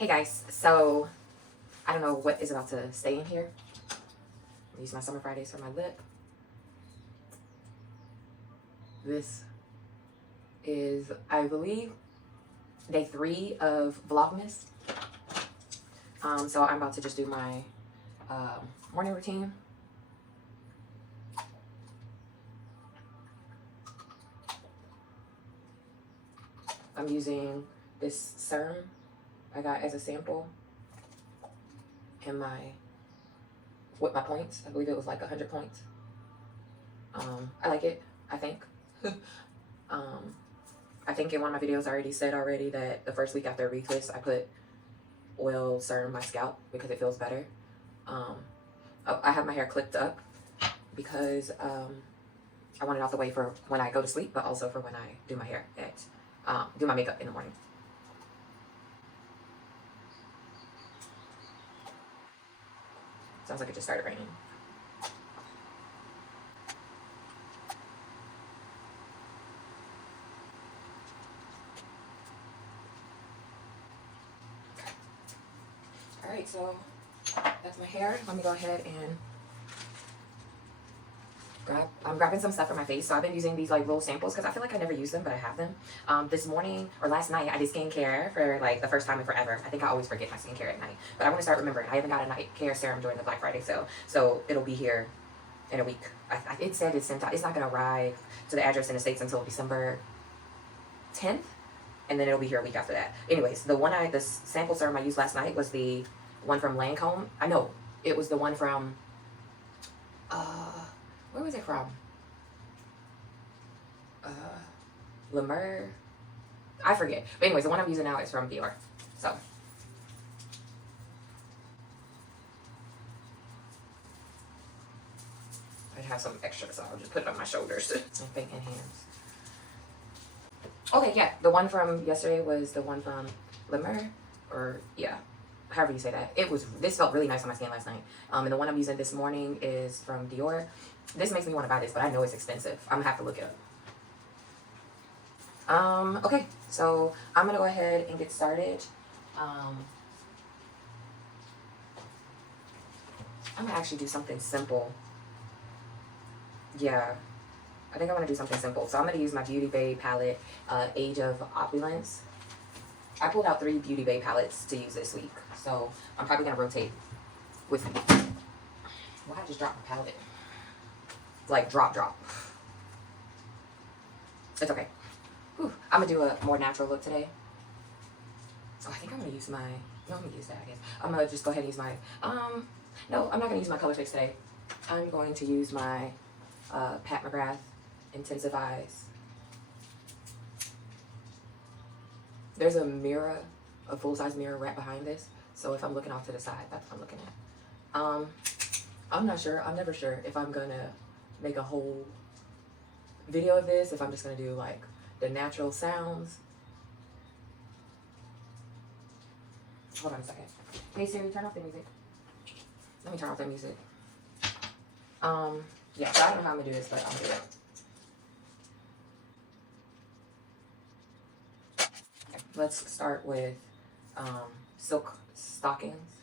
Hey guys, so I don't know what is about to stay in here. I use my Summer Fridays for my lip. This is, I believe, day 3 of Vlogmas. So I'm about to just do my morning routine. I'm using this serum I got as a sample in with my points. I believe it was like 100 points. I like it, I think. I think in one of my videos I already said that the first week after a retwist I put oil serum in my scalp because it feels better. I have my hair clipped up because I want it off the way for when I go to sleep, but also for when I do my hair do my makeup in the morning. Sounds like it just started raining. All right, so that's my hair. Let me go ahead and I'm grabbing some stuff for my face. So I've been using these like little samples because I feel like I never use them, but I have them. This morning or last night I did skincare for like the first time in forever. I think I always forget my skincare at night, but I want to start remembering. I haven't got a night care serum during the Black Friday sale, so it'll be here in a week. It said it's not going to arrive to the address in the States until December 10th, and then it'll be here a week after that. Anyways, the sample serum I used last night was the one from Lancome. I know it was the one from where was it from? La Mer? I forget. But anyways, the one I'm using now is from Dior. So I have some extra, so I'll just put it on my shoulders. I think and hands. Okay, yeah. The one from yesterday was the one from La Mer, or yeah, however you say that. This felt really nice on my skin last night. And the one I'm using this morning is from Dior. This makes me want to buy this, but I know it's expensive. I'm gonna have to look it up. Okay, so I'm gonna go ahead and get started. I'm gonna actually do something simple. Yeah, I think I want to do something simple. So I'm gonna use my Beauty Bay palette, Age of Opulence. I pulled out 3 Beauty Bay palettes to use this week, so I'm probably gonna rotate with. Why I just dropped my palette? Like drop. It's okay. Whew. I'm gonna do a more natural look today. So I think I'm gonna use my. No, I'm gonna use that. I guess I'm gonna just go ahead and use my. No, I'm not gonna use my color fix today. I'm going to use my Pat McGrath Intensive Eyes. There's a mirror, a full-size mirror right behind this. So if I'm looking off to the side, that's what I'm looking at. I'm not sure. I'm never sure if I'm gonna make a whole video of this, if I'm just gonna do like the natural sounds. Hold on a second. Hey Siri, turn off the music. Let me turn off the music. Yeah, so I don't know how I'm gonna do this, but I'll do it. Okay, let's start with silk stockings.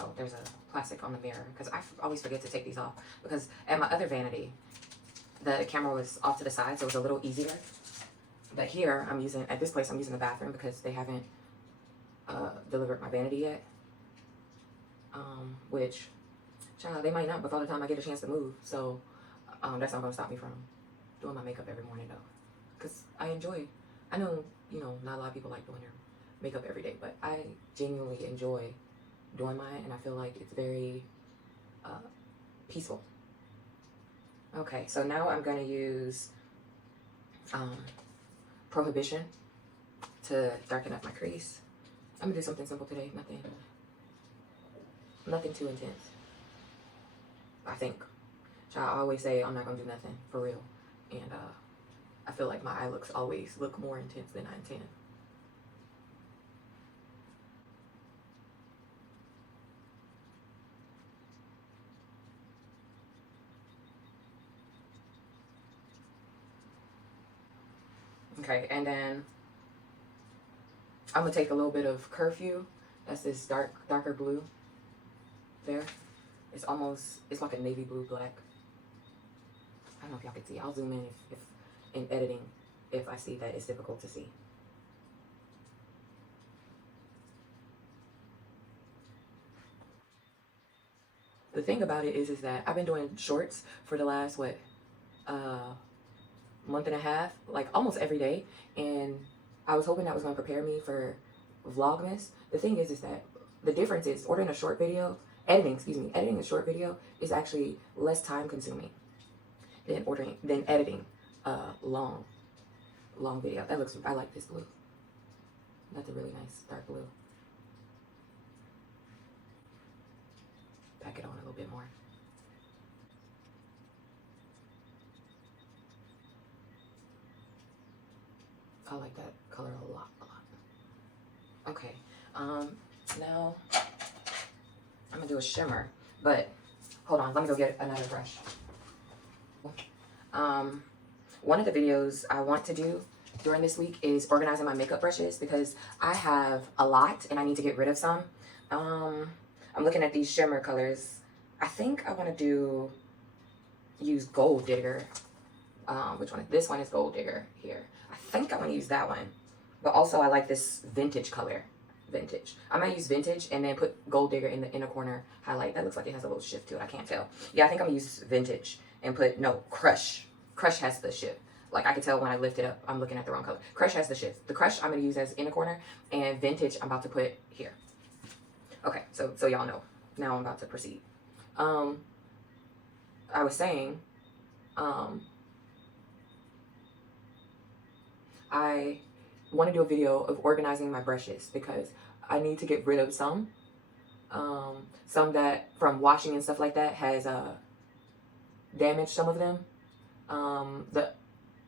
Oh, there's a plastic on the mirror because I always forget to take these off because at my other vanity, the camera was off to the side, so it was a little easier. But here, at this place, I'm using the bathroom because they haven't delivered my vanity yet. Which, child, they might not before the time I get a chance to move. So that's not going to stop me from doing my makeup every morning, though. Because I know, not a lot of people like doing their makeup every day, but I genuinely enjoy doing mine, and I feel like it's very peaceful. Okay, so now I'm going to use Prohibition to darken up my crease. I'm going to do something simple today, nothing too intense. I think. I always say I'm not going to do nothing, for real. And I feel like my eye looks always look more intense than I intend. Okay, and then I'm gonna take a little bit of Curfew. That's this darker blue there. It's like a navy blue black. I don't know if y'all can see. I'll zoom in if in editing if I see that it's difficult to see. The thing about it is that I've been doing shorts for the last month and a half, like almost every day, and I was hoping that was going to prepare me for Vlogmas. The thing is that the difference is editing a short video is actually less time consuming than editing a long video. I like this blue. That's a really nice dark blue. Pack it on a little bit more. I like that color a lot. Okay, now I'm gonna do a shimmer, but hold on, let me go get another brush. One of the videos I want to do during this week is organizing my makeup brushes because I have a lot and I need to get rid of some. I'm looking at these shimmer colors. I think I want to use Gold Digger. Which one? This one is Gold Digger here. I think I want to use that one. But also I like this vintage color. Vintage. I might use vintage and then put Gold Digger in the inner corner highlight. That looks like it has a little shift to it. I can't tell. Yeah, I think I'm going to use vintage and put, no, Crush. Crush has the shift. Like I could tell when I lift it up, I'm looking at the wrong color. Crush has the shift. The Crush I'm going to use as inner corner and vintage I'm about to put here. Okay, so y'all know. Now I'm about to proceed. I was saying, I want to do a video of organizing my brushes because I need to get rid of some that from washing and stuff like that has damaged some of them.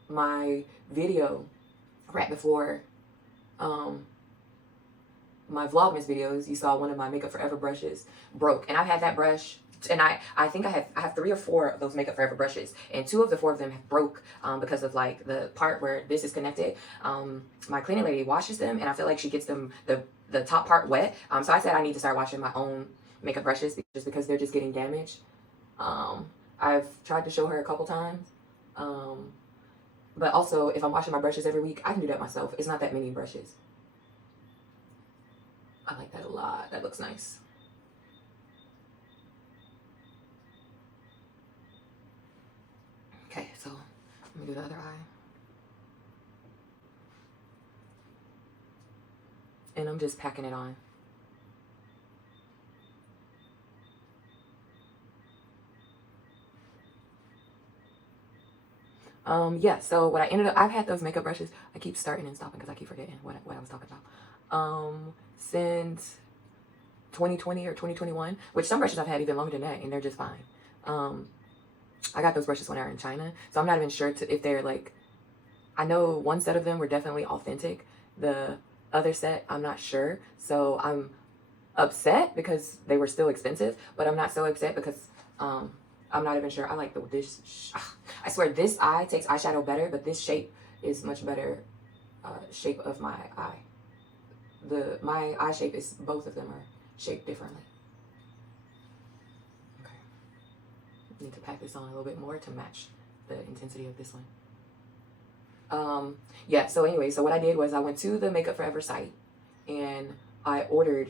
My video right before my Vlogmas videos, you saw one of my Makeup Forever brushes broke, and I've had that brush. And I think I have 3 or 4 of those Makeup Forever brushes, and 2 of the 4 of them have broke because of like the part where this is connected. My cleaning lady washes them, and I feel like she gets them the top part wet. So I said I need to start washing my own makeup brushes just because they're just getting damaged. I've tried to show her a couple times, but also if I'm washing my brushes every week, I can do that myself. It's not that many brushes. I like that a lot. That looks nice. Okay, so let me do the other eye. And I'm just packing it on. Yeah, so what I ended up, I've had those makeup brushes. I keep starting and stopping because I keep forgetting what I was talking about. Since 2020 or 2021, which some brushes I've had even longer than that, and they're just fine. I got those brushes when I was in China, so I'm not even sure if they're like, I know one set of them were definitely authentic. The other set, I'm not sure. So I'm upset because they were still expensive, but I'm not so upset because I'm not even sure. I like this. I swear this eye takes eyeshadow better, but this shape is much better shape of my eye. My eye shape is, both of them are shaped differently. Okay. Need to pack this on a little bit more to match the intensity of this one. Yeah, so anyway, so what I did was I went to the Makeup Forever site and I ordered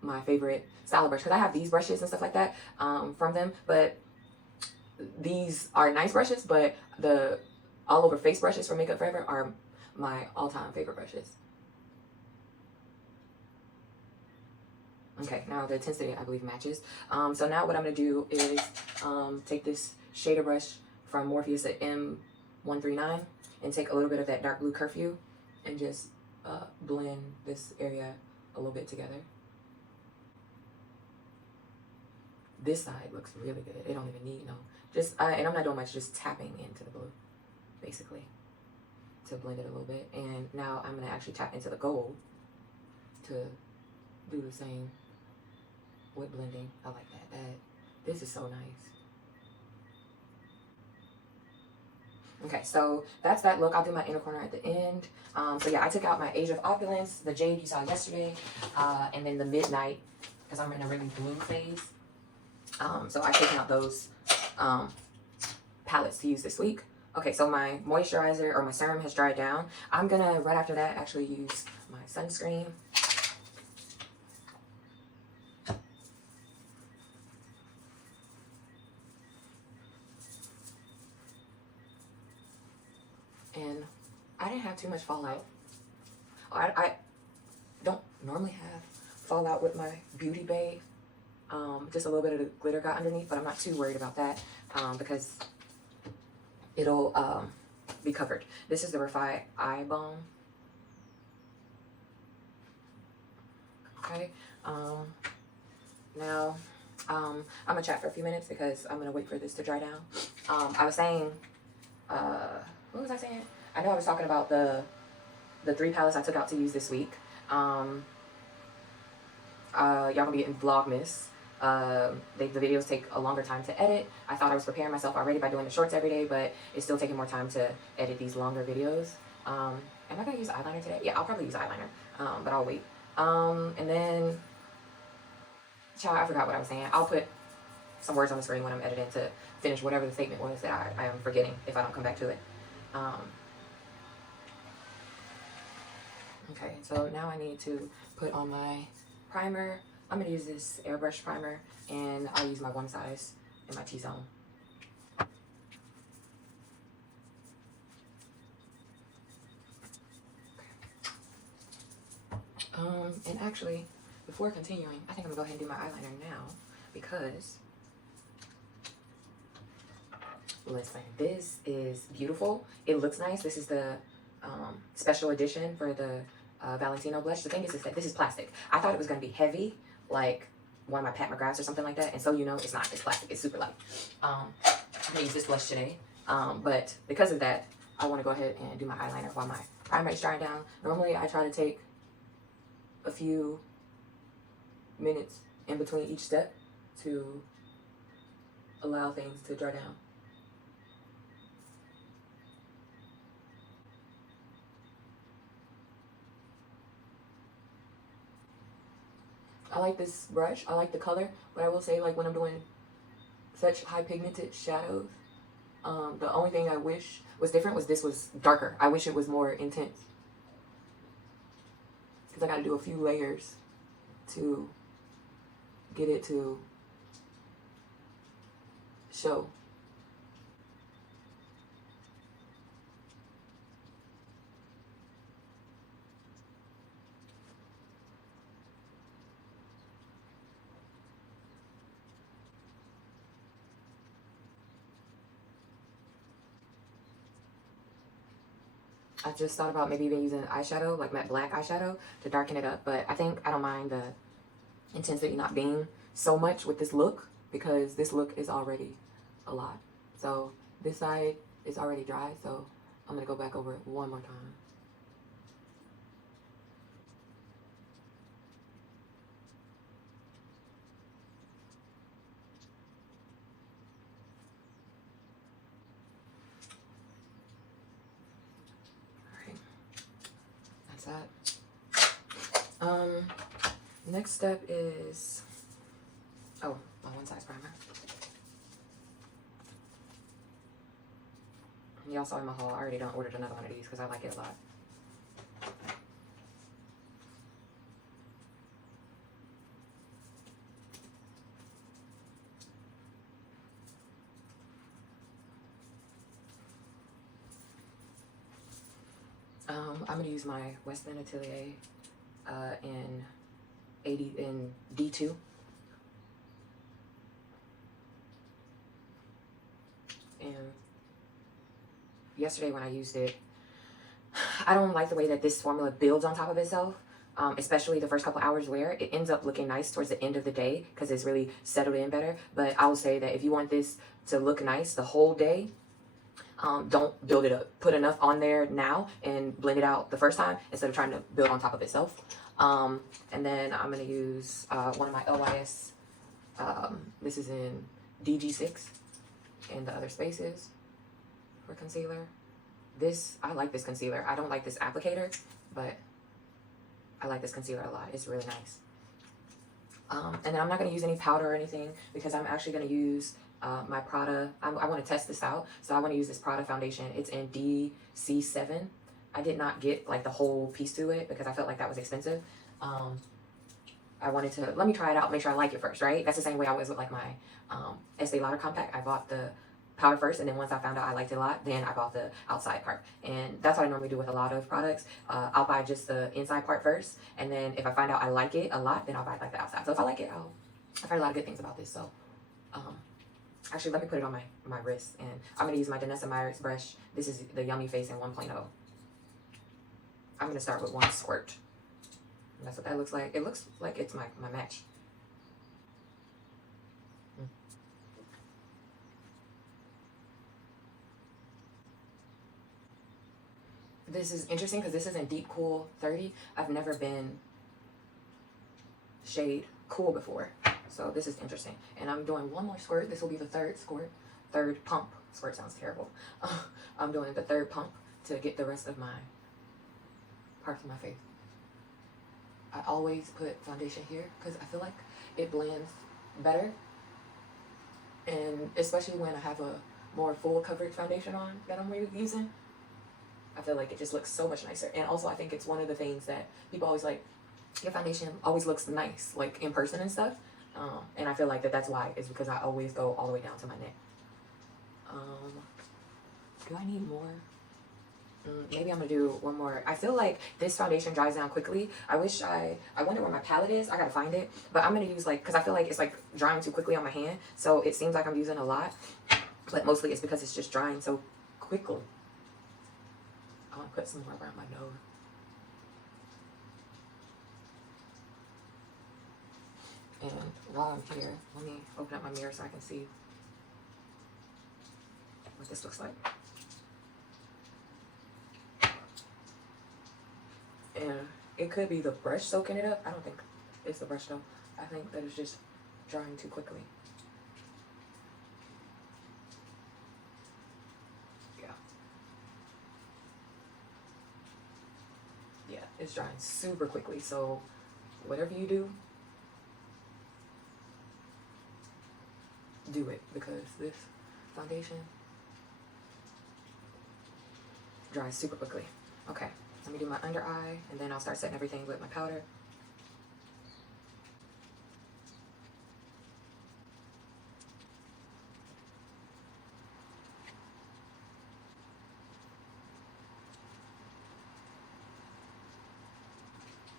my favorite style brush because I have these brushes and stuff like that from them, but these are nice brushes, but the all over face brushes from Makeup Forever are my all-time favorite brushes. Okay, now the intensity I believe matches. So now what I'm going to do is take this shader brush from Morpheus at M139 and take a little bit of that dark blue Curfew and just blend this area a little bit together. This side looks really good. It don't even need no, and I'm not doing much, just tapping into the blue, basically, to blend it a little bit. And now I'm gonna actually tap into the gold to do the same with blending. I like that. This is so nice. Okay, so that's that look. I'll do my inner corner at the end. So yeah, I took out my Age of Opulence, the Jade you saw yesterday, and then the Midnight, because I'm in a really blue phase. So I've taken out those palettes to use this week. Okay, so my moisturizer or my serum has dried down. I'm gonna, right after that, actually use my sunscreen. And I didn't have too much fallout. I don't normally have fallout with my Beauty Bay. Just a little bit of the glitter got underneath, but I'm not too worried about that because it'll be covered. This is the Refi Eye Balm. Okay. Now, I'm gonna chat for a few minutes because I'm gonna wait for this to dry down. I was saying, what was I saying? I know I was talking about the 3 palettes I took out to use this week. Y'all gonna be getting Vlogmas. The videos take a longer time to edit. I thought I was preparing myself already by doing the shorts every day, but it's still taking more time to edit these longer videos. Am I gonna use eyeliner today? Yeah, I'll probably use eyeliner, but I'll wait. And then, child, I forgot what I was saying. I'll put some words on the screen when I'm editing to finish whatever the statement was that I am forgetting if I don't come back to it. Okay, so now I need to put on my primer. I'm going to use this airbrush primer, and I'll use my one size in my T-zone. And actually, before continuing, I think I'm going to go ahead and do my eyeliner now because, listen, this is beautiful. It looks nice. This is the special edition for the Valentino blush. The thing is that this is plastic. I thought it was going to be heavy, like one of my Pat McGraths or something like that, and so you know it's not. It's plastic. It's super light. I'm gonna use this blush today, but because of that, I want to go ahead and do my eyeliner while my primer is drying down. Normally, I try to take a few minutes in between each step to allow things to dry down. I like this brush. I like the color, but I will say, like, when I'm doing such high pigmented shadows, the only thing I wish was different was this was darker. I wish it was more intense because I got to do a few layers to get it to show. I just thought about maybe even using eyeshadow, like matte black eyeshadow, to darken it up. But I think I don't mind the intensity not being so much with this look because this look is already a lot. So this side is already dry, so I'm going to go back over it one more time. That. Next step is, oh, my one size primer. Y'all saw in my haul, I already done ordered another one of these because I like it a lot. I'm gonna use my Westland Atelier in D2. And yesterday when I used it, I don't like the way that this formula builds on top of itself, especially the first couple hours wear. It ends up looking nice towards the end of the day because it's really settled in better. But I will say that if you want this to look nice the whole day, don't build it up. Put enough on there now and blend it out the first time instead of trying to build on top of itself. And then I'm going to use one of my LYS. This is in DG6 and the other spaces. for concealer. I like this concealer. I don't like this applicator, but I like this concealer a lot. It's really nice. And then I'm not going to use any powder or anything because I'm actually going to use my Prada. I want to test this out. So I want to use this Prada foundation. It's in DC7. I did not get like the whole piece to it because I felt like that was expensive. I wanted to, let me try it out, make sure I like it first, right? That's the same way I was with like my Estee Lauder compact. I bought the powder first, and then once I found out I liked it a lot, then I bought the outside part. And that's what I normally do with a lot of products. I'll buy just the inside part first, and then if I find out I like it a lot, then I'll buy like the outside. So if I like it, I've heard a lot of good things about this. So actually, let me put it on my wrist, and I'm going to use my Danessa Meyer's brush. This is the Yummy Face in 1.0. I'm going to start with one squirt. And that's what that looks like. It looks like it's my match. This is interesting because this is in Deep Cool 30. I've never been shade cool before. So this is interesting. And I'm doing one more squirt. This will be the third squirt. Third pump. Squirt sounds terrible. I'm doing the third pump to get the rest of my parts of my face. I always put foundation here because I feel like it blends better. And especially when I have a more full coverage foundation on that I'm using, I feel like it just looks so much nicer. And also I think it's one of the things that people always like, your foundation always looks nice, like in person and stuff. And I feel like that's why, is because I always go all the way down to my neck. Do I need more? Maybe I'm gonna do one more. I feel like this foundation dries down quickly. I wonder where my palette is. I gotta find it. But I'm gonna use because I feel like it's like drying too quickly on my hand. So it seems like I'm using a lot. But mostly it's because it's just drying so quickly. I want to put some more around my nose. And while I'm here, let me open up my mirror so I can see what this looks like. And it could be the brush soaking it up. I don't think it's the brush though. I think that it's just drying too quickly. Yeah, it's drying super quickly. So whatever you do, do it, because this foundation dries super quickly. Okay, let me do my under eye, and then I'll start setting everything with my powder.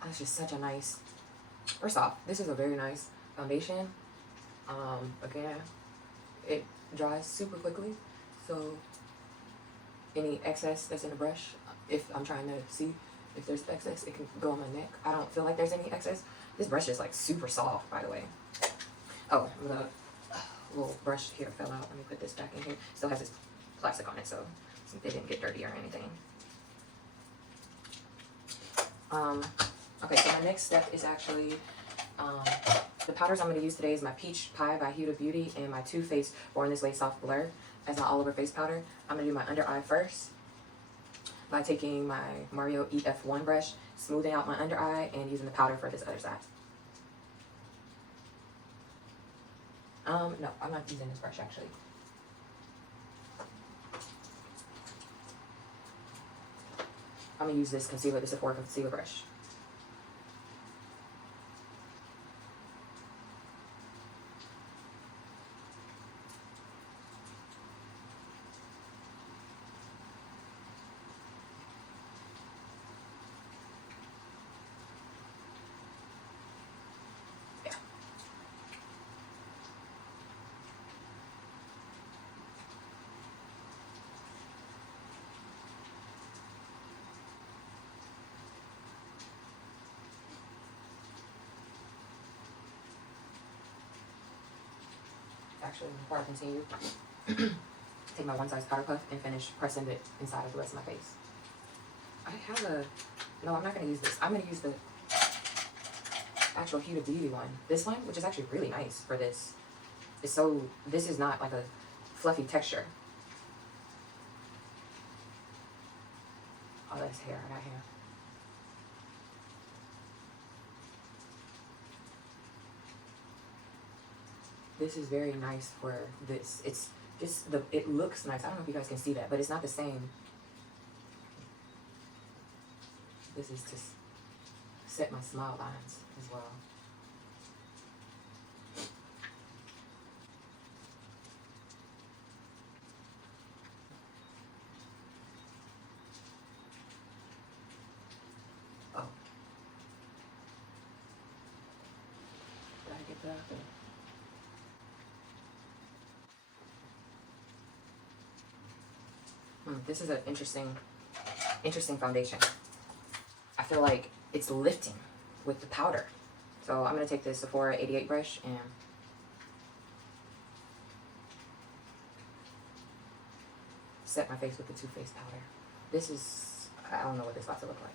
That's just such a nice, first off, this is a very nice foundation. Again, it dries super quickly, so any excess that's in the brush, if I'm trying to see if there's excess, it can go on my neck. I don't feel like there's any excess. This brush is like super soft, by the way. Oh, the little brush here fell out. Let me put this back in here. Still has this plastic on it, so it didn't get dirty or anything. Okay, so my next step is actually, the powders I'm going to use today is my Peach Pie by Huda Beauty and my Too Faced Born This Way Soft Blur as my all over face powder. I'm going to do my under eye first by taking my Mario EF1 brush, smoothing out my under eye, and using the powder for this other side. No, I'm not using this brush actually. I'm going to use this concealer, the Sephora concealer brush. Actually, before I continue, take my one size powder puff and finish pressing it inside of the rest of my face. I have no, I'm not going to use this. I'm going to use the actual Huda Beauty one. This one, which is actually really nice for this. This is not like a fluffy texture. Oh, that's hair. I got hair. This is very nice for this. It's just it looks nice. I don't know if you guys can see that, but it's not the same. This is to set my smile lines as well. Oh. Did I get that? This is an interesting foundation. I feel like it's lifting with the powder. So I'm going to take this Sephora 88 brush and set my face with the Too Faced powder. This is, I don't know what this is about to look like.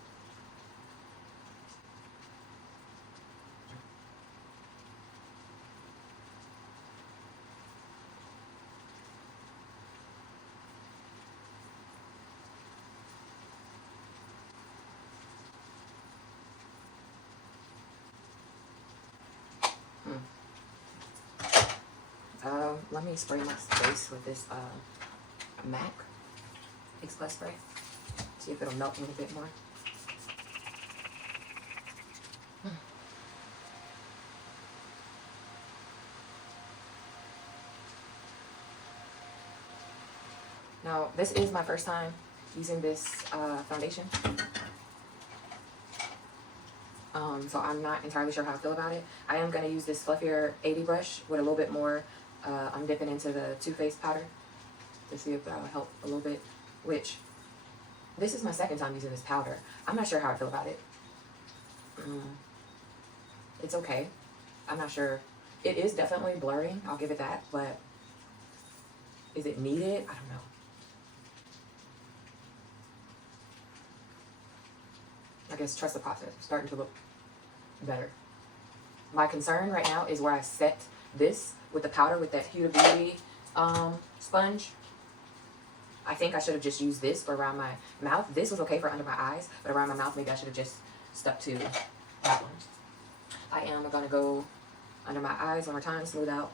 Let me spray my face with this MAC X Plus spray. See if it'll melt a little bit more. Now, this is my first time using this foundation. So I'm not entirely sure how I feel about it. I am going to use this fluffier 80 brush with a little bit more. I'm dipping into the Too Faced powder to see if that will help a little bit, which this is my second time using this powder. I'm not sure how I feel about it. It's okay. I'm not sure. It is definitely blurring. I'll give it that, but is it needed? I don't know. I guess trust the process. Starting to look better. My concern right now is where I set this with the powder with that Humidity sponge. I think I should have just used this for around my mouth. This was okay for under my eyes, but around my mouth maybe I should have just stuck to that one. I am going to go under my eyes one more time, smooth out.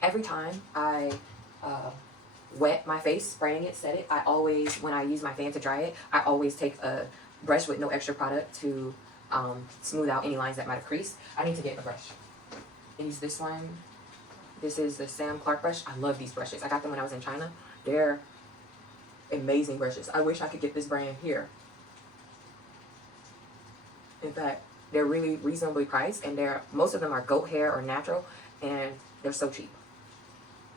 Every time I wet my face, spraying it, set it, I always, when I use my fan to dry it, I always take a brush with no extra product to smooth out any lines that might have creased. I need to get a brush. I use this one. This is the Sam Clark brush. I love these brushes. I got them when I was in China. They're amazing brushes. I wish I could get this brand here. In fact, they're really reasonably priced, and most of them are goat hair or natural, and they're so cheap.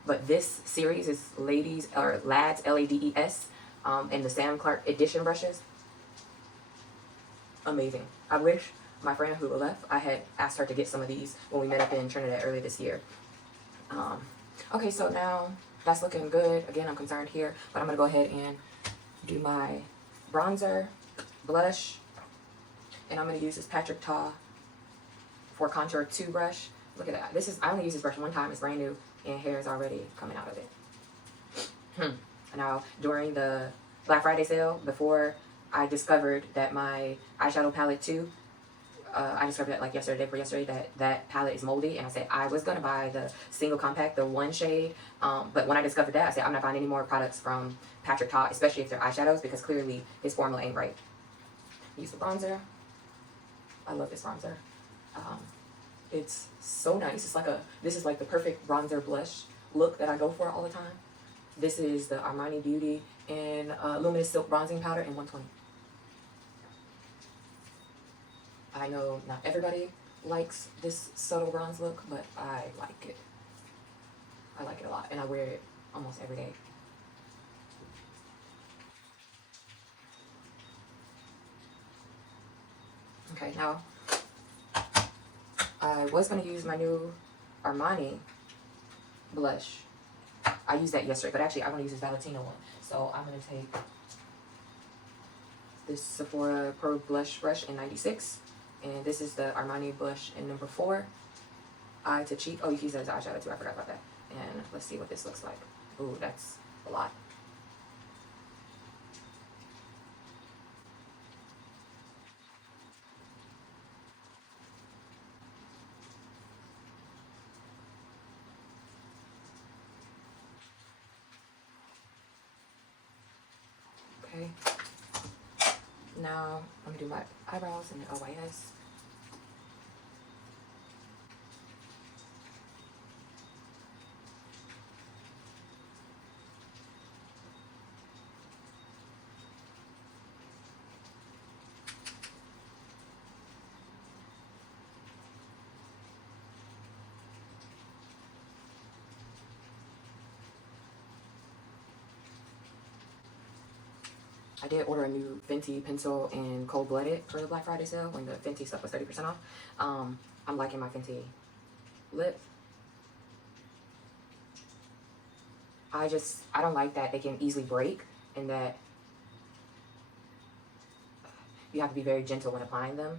But this series is Ladies or Lads, L-A-D-E-S, and the Sam Clark edition brushes. Amazing. I wish my friend who left, I had asked her to get some of these when we met up in Trinidad earlier this year. Okay, so now that's looking good. Again, I'm concerned here, but I'm going to go ahead and do my bronzer, blush, and I'm going to use this Patrick Ta for Contour 2 brush. Look at that. I only use this brush one time. It's brand new, and hair is already coming out of it. Now, during the Black Friday sale, before I discovered that my eyeshadow palette too, I discovered that like yesterday, that palette is moldy, and I said I was going to buy the single compact, the one shade, but when I discovered that, I said I'm not buying any more products from Patrick Ta, especially if they're eyeshadows, because clearly his formula ain't right. Use the bronzer. I love this bronzer. It's so nice. This is like the perfect bronzer blush look that I go for all the time. This is the Armani Beauty in Luminous Silk Bronzing Powder in 120. I know not everybody likes this subtle bronze look, but I like it. I like it a lot, and I wear it almost every day. Okay, now I was going to use my new Armani blush. I used that yesterday, but actually I want to use this Valentino one. So I'm going to take this Sephora Pro Blush Brush in 96. And this is the Armani blush in number 4. eye to cheek. Oh, you can use that as eyeshadow too. I forgot about that. And let's see what this looks like. Ooh, that's a lot. Okay. Now, let me do my eyebrows and the OYS. I did order a new Fenty pencil in Cold Blooded for the Black Friday sale when the Fenty stuff was 30% off. I'm liking my Fenty lip. I don't like that they can easily break and that you have to be very gentle when applying them.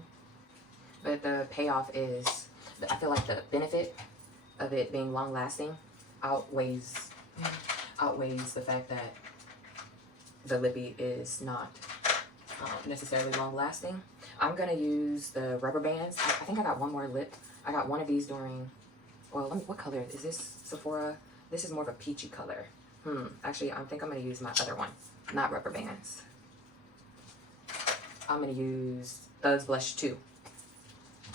But the payoff is, I feel like the benefit of it being long lasting outweighs the fact that the lippy is not necessarily long lasting. I'm gonna use the rubber bands. I think I got one more lip. I got one of these during, well, what color is this? Sephora. This is more of a peachy color. Actually, I think I'm gonna use my other one, not rubber bands. I'm gonna use Thug's Blush 2.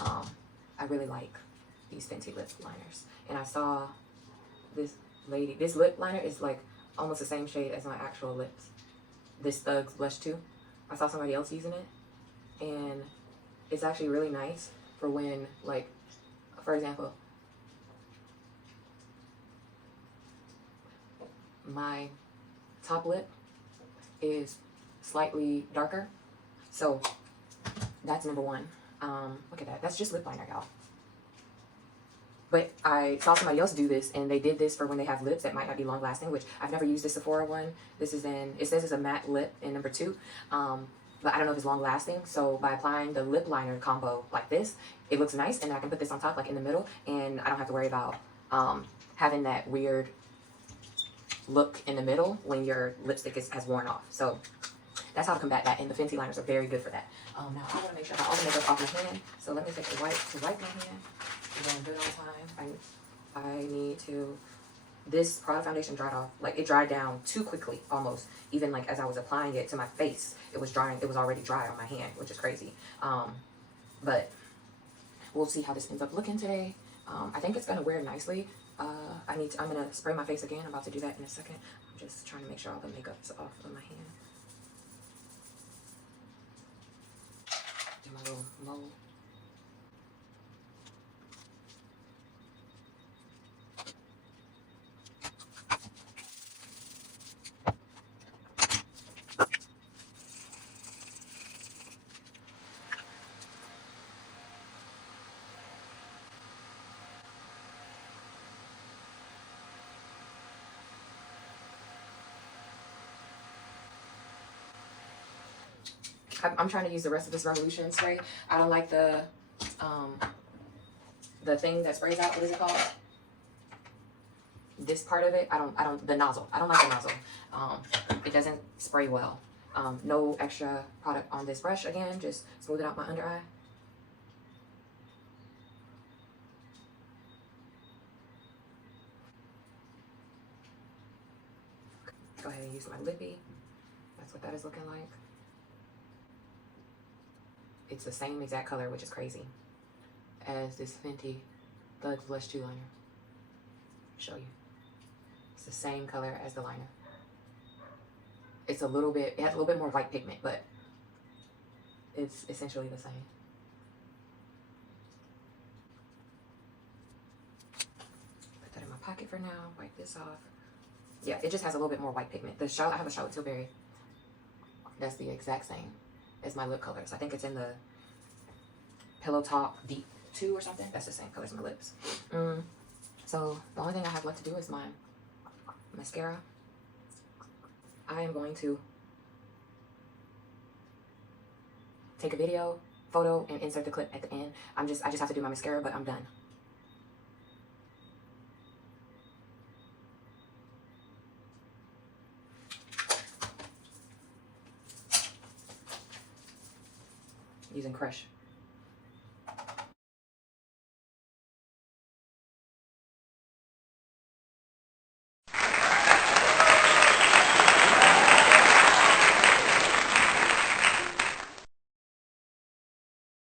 I really like these Fenty lip liners. And I saw this lady, this lip liner is like almost the same shade as my actual lips. This Thug's Blush 2. I saw somebody else using it, and it's actually really nice for when, like, for example, my top lip is slightly darker, so that's number one. Look at that. That's just lip liner, y'all. But I saw somebody else do this, and they did this for when they have lips that might not be long lasting, which I've never used this Sephora one. This is in, it says it's a matte lip in number 2. But I don't know if it's long lasting. So by applying the lip liner combo like this, it looks nice, and I can put this on top, like in the middle, and I don't have to worry about having that weird look in the middle when your lipstick has worn off. So that's how to combat that, and the Fenty liners are very good for that. Now I want to make sure I got all the makeup off my hand, so let me take a wipe to wipe my hand. I'm going good on time. I need to, this Prada foundation dried off, like it dried down too quickly almost. Even like as I was applying it to my face, it was drying, it was already dry on my hand, which is crazy. But we'll see how this ends up looking today. I think it's gonna wear nicely. I'm gonna spray my face again. I'm about to do that in a second. I'm just trying to make sure all the makeup's off of my hand. Do my little mold. I'm trying to use the rest of this Revolution spray. I don't like the thing that sprays out. What is it called? This part of it, the nozzle. I don't like the nozzle. It doesn't spray well. No extra product on this brush again, just smooth it out my under eye. Go ahead and use my lippy. That's what that is looking like. It's the same exact color, which is crazy, as this Fenty Thug's Blush 2 liner. Show you. It's the same color as the liner. It's a little bit, it has a little bit more white pigment, but it's essentially the same. Put that in my pocket for now, wipe this off. Yeah, it just has a little bit more white pigment. The Charlotte, I have a Charlotte Tilbury. That's the exact same as my lip colors. I think it's in the Pillow Talk Deep 2 or something. That's the same color as my lips. So the only thing I have left to do is my mascara. I am going to take a video, photo, and insert the clip at the end. I just have to do my mascara, but I'm done. using Crush.